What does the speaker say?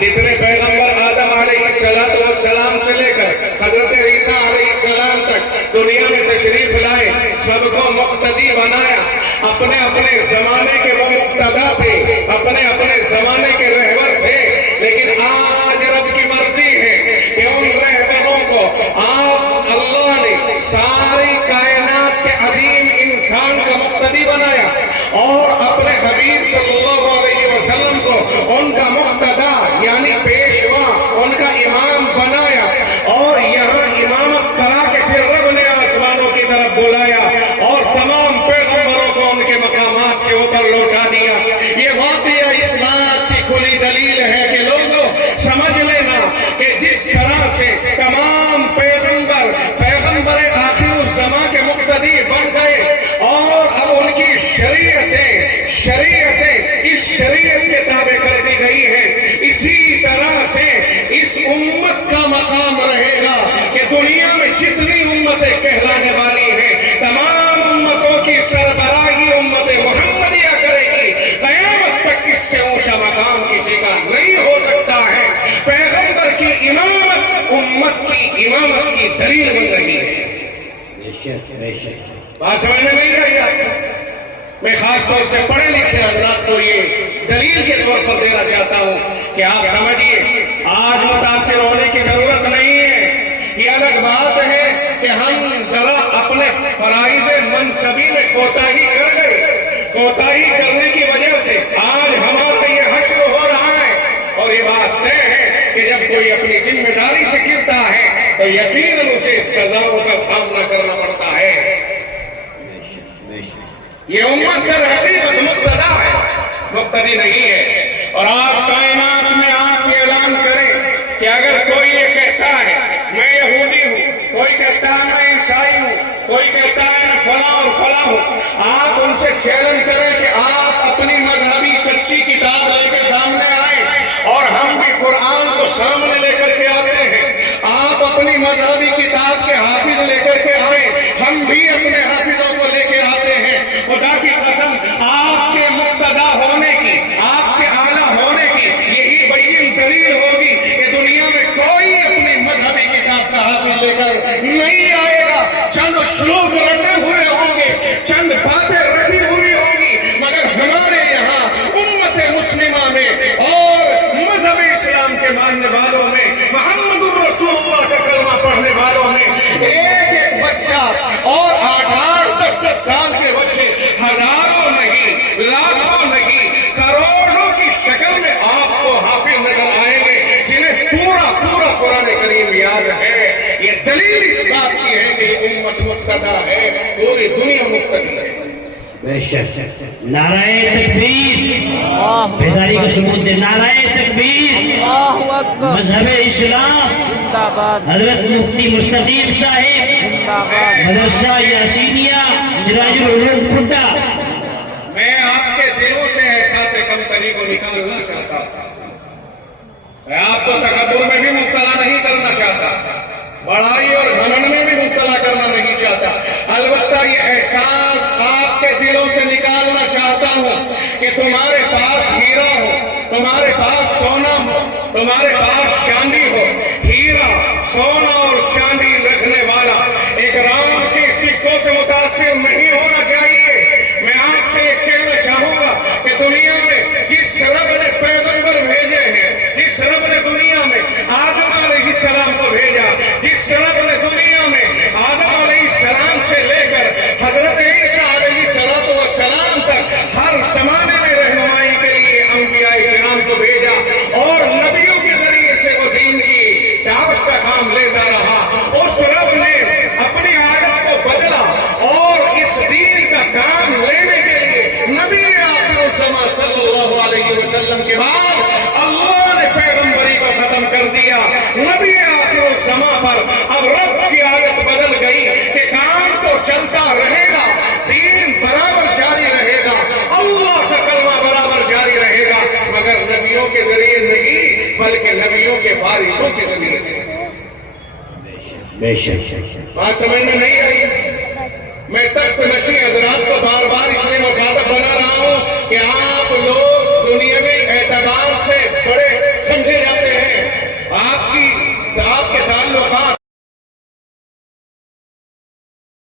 جتنے پیغمبر آدم علیہ السلام سے لے کر حضرت عیسیٰ علیہ السلام تک دنیا میں تشریف لائے، سب کو مقتدی بنایا. اپنے اپنے زمانے کے وہ مقتدا تھے، اپنے اپنے زمانے کے رہبر تھے، لیکن آج رب کی مرضی ہے کہ ان رہبروں کو آپ اللہ نے ساری کائنات کے عظیم انسان کا مقتدی بنایا اور اپنے حبیب صلی اللہ علیہ وسلم کو ان کا مقتدا یعنی پیشوا، ان کا امام بنایا، اور یہاں امامت کرا کے پھر رب نے آسمانوں کی طرف بلایا اور تمام پیغمبروں کو ان کے مقامات کے اوپر لوٹا دیا. یہ واقعہ اس بات کی کھلی دلیل ہے کہ لوگوں سمجھ لینا کہ جس طرح سے تمام پیغمبر آخر الزمان کے مقتدی بن گئے اور اب ان کی شریعتیں اس شریعت کے تابع کر دی گئی ہے، اسی طرح سے اس امت کا مقام رہے گا کہ دنیا میں جتنی امتیں کہلانے والی ہیں تمام امتوں کی سربراہی امت محمدیہ کرے گی. قیامت تک اس سے اونچا مقام کسی کا نہیں ہو سکتا ہے. پیغمبر کی امامت امت کی امامت کی دلیل بن رہی ہے. بات سمجھ میں نہیں رہی آپ کو؟ میں خاص طور سے پڑھے لکھے حضرات کو یہ دلیل کے طور پر دینا چاہتا ہوں کہ آپ سمجھیے آج متاثر ہونے کی ضرورت نہیں ہے. یہ الگ بات ہے کہ ہم ذرا اپنے فرائض منصبی میں کوتاہی کر گئے. کوتاہی کرنے کی وجہ سے آج ہمارا یہ حشر ہو رہا ہے، اور یہ بات طے ہے کہ جب کوئی اپنی ذمہ داری سے گرتا ہے تو یقیناً اسے سزاؤں کا سامنا کرنا پڑتا ہے. یہ امت کا حقیقت مقتدا ہے، مقتدی نہیں ہے. اور آپ کائنات میں آپ یہ اعلان کریں کہ اگر کوئی یہ کہتا ہے میں یہودی ہوں، کوئی کہتا ہے میں عیسائی ہوں، کوئی کہتا ہے میں فلاں اور فلاں ہوں، آپ ان سے چیلنج کریں کہ آپ اپنی مذہبی سچی کتاب لے کے سامنے آئے، اور ہم بھی قرآن کو سامنے لے کر کے آتے ہیں. آپ اپنی مذہبی کتاب کے حافظ لے کر کے آئے، ہم بھی اپنے حافظوں کو لے کے آتے ہیں. خدا کی قسم آپ کے مقتدا ہونے کی، آپ کے اعلیٰ ہونے کی یہی بین دلیل ہوگی کہ دنیا میں کوئی اپنی مذہبی کتاب کا حافظ لے کر نہیں آئے گا. چند شلوک رٹے ہوئے ہوں گے، چند باتیں رٹی ہوئی ہوں گی، مگر ہمارے یہاں امت مسلمہ میں اور مذہب اسلام کے ماننے والوں میں، محمد رسول اللہ کا کلمہ پڑھنے والوں میں ایک ایک بچہ اور 8-10 سال کے بچے ہزاروں نہیں، لاکھوں نہیں، کروڑوں کی شکل میں آپ کو حافظ نظر آئیں گے جنہیں پورا قرآن کریم یاد ہے. یہ دلیل اس بات کی ہے کہ یہ امت مقتدا ہے، پوری دنیا مقتدی ہے. بے شک. نعرہ تکبیر، بیداری کا ثبوت دے. نعرہ تکبیر، مذہب اسلام، حضرت مفتی مستقیم صاحب، مدرسہ یاسینیہ سراج العلوم پھٹا. میں آپ کے دلوں سے احساس کمتری کو نکالنا چاہتا ہوں. میں آپ کو تکبر میں بھی مبتلا نہیں کرنا چاہتا، بڑائی اور گھمنڈ میں بھی مبتلا کرنا نہیں چاہتا. البتہ یہ احساس آپ کے دلوں سے نکالنا چاہتا ہوں کہ تمہارے پاس ہیرا ہو، تمہارے پاس سونا ہو، تمہارے پاس چاندی ہو. ہیرا، سونا اور چاندی رکھنے والا ایک رام کے سکوں سے متاثر نہیں ہونا چاہیے. میں آپ سے یہ کہنا چاہوں گا کہ دنیا میں جس رب نے پیغمبر بھیجے ہیں، جس رب نے دنیا میں آدم علیہ السلام کو بھیجا، جس رب نے دنیا میں آدم علیہ السلام سے لے کر حضرت عیسیٰ علیہ السلام تک ہر زمانے میں رہنمائی کے لیے انبیاء کرام کو بھیجا اور نبیوں کے ذریعے سے وہ دین کی دعوت کا کام لیتا رہا. اس رب نے اپنی عادت کو بدلا اور اس دین کا کام لینے کے لیے نبی آخر الزمان صلی اللہ علیہ وسلم کے بعد اللہ نے پیغمبری کو ختم کر دیا. نبی آخر الزمان پر اب رب کی عادت بدل گئی کہ کام تو چلتا رہے گا، دین برابر جاری رہے گا، اللہ کا کلمہ برابر جاری رہے گا، مگر نبیوں کے ذریعے نہیں بلکہ نبیوں کے وارثوں کے ذریعے سے. بے شک. بات سمجھ میں نہیں آئی؟ میں تخت نشین حضرات کو بار بار اس لیے مخاطب بنا رہا ہوں کہ آپ